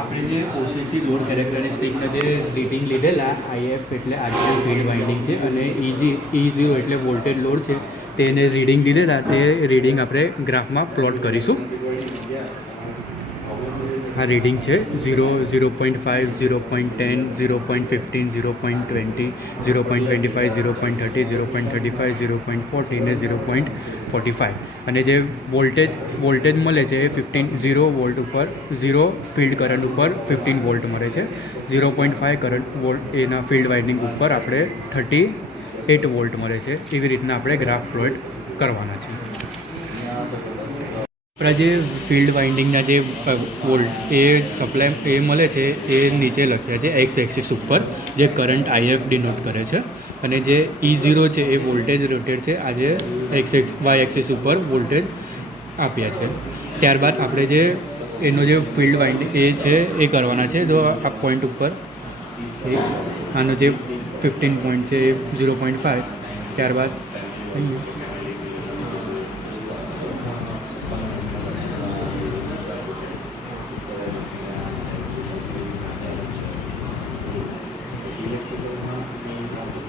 આપણે જે OCC load કેરેક્ટરિસ્ટિકના જે રીડિંગ લીધેલા આઈએફ એટલે આર્ટિફિશિયલ ફિલ્ડ વાઇન્ડિંગ છે અને E0 એટલે વોલ્ટેજ લોડ છે તેને રીડિંગ લીધેલા તે રીડિંગ આપણે ગ્રાફમાં પ્લોટ કરીશું. આ રીડિંગ છે 0.5 0.10 0.15 0.20 0.25 0.30 0.35 0.40 ને 0.45 અને જે વોલ્ટેજ મળે છે એ 0 વોલ્ટ ઉપર 0 ફિલ્ડ કરંટ ઉપર 15 વોલ્ટ મળે છે. 0.5 કરંટ વોલ્ટ એના ફિલ્ડ વાઇન્ડિંગ ઉપર આપણે 38 વોલ્ટ મળે છે. એવી રીતના આપણે ગ્રાફ પ્લોટ કરવાના છે. આપણા જે ફિલ્ડ વાઇન્ડિંગના જે વોલ્ટ એ સપ્લાય એ મળે છે એ નીચે લખ્યા છે એક્સ એક્સિસ ઉપર, જે કરંટ આઈએફ ડિનોટ કરે છે, અને જે E0 છે એ વોલ્ટેજ રેટેડ છે. આજે વાય એક્સિસ ઉપર વોલ્ટેજ આપ્યા છે. ત્યારબાદ આપણે જે એનો જે ફિલ્ડ વાઇન્ડિંગ એ છે એ કરવાના છે. તો આ પોઈન્ટ ઉપર આનો જે 15 પોઈન્ટ છે એ 0.5, ત્યારબાદ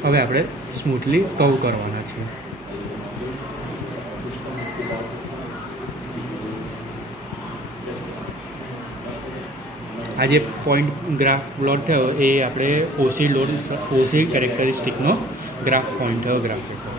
હવે આપણે સ્મૂથલી કર્વ કરવાના છે. આ જે પોઈન્ટ ગ્રાફ પ્લોટ થયો એ આપણે ઓસી કેરેક્ટરિસ્ટિકનો ગ્રાફ પોઈન્ટ થયો ગ્રાફ.